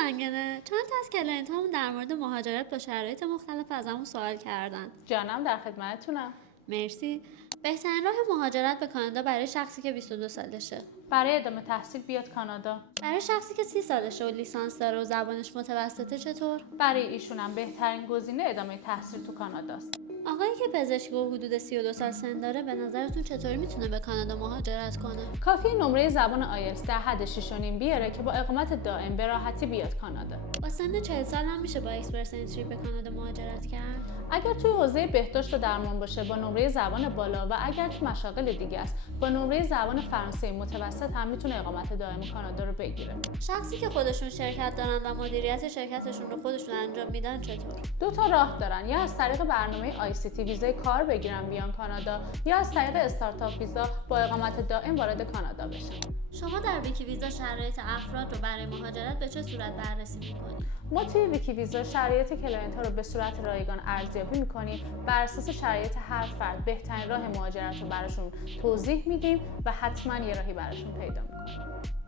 زنگنه. چند تا از کلاینت همون در مورد مهاجرت با شرایط مختلف ازمون سوال کردن. جانم در خدمتتونم. مرسی. بهترین راه مهاجرت به کانادا برای شخصی که 22 سالشه. برای ادامه تحصیل بیاد کانادا. برای شخصی که 30 سالشه و لیسانس داره و زبانش متوسطه چطور؟ برای ایشونم بهترین گزینه ادامه تحصیل تو کاناداست. آقایی که پزشک و حدود 32 سال سن داره به نظرتون چطوری میتونه به کانادا مهاجرت کنه؟ کافی نمره زبان آیلتس در حد 6.5 بیاره که با اقامت دائم به راحتی بیاد کانادا. با سن 40 سال هم میشه با اکسپرس انتری به کانادا مهاجرت کرد؟ اگر توی حوزه بهداشت و درمان باشه با نمره زبان بالا و اگر تو مشاغل دیگه است با نمره زبان فرانسه متوسط هم میتونه اقامت دائم کانادا رو بگیره. شخصی که خودشون شرکت دارن و مدیریت شرکتشون رو خودشون انجام میدن چطور؟ دو تا راه دارن، یا از طریق برنامه ICT ویزای کار بگیرن بیان کانادا یا از طریق استارتاپ ویزا با اقامت دائم وارد کانادا بشن. شما در ویکی ویزا شرایط افراد رو برای مهاجرت به چه صورت بررسی میکنید؟ ما توی ویکی ویزا شرایط کلاینت ها رو به صورت رایگان ارزیابی میکنیم، بر اساس شرایط هر فرد بهترین راه مهاجرت رو براشون توضیح میدیم و حتما یه راهی براشون پیدا میکنیم.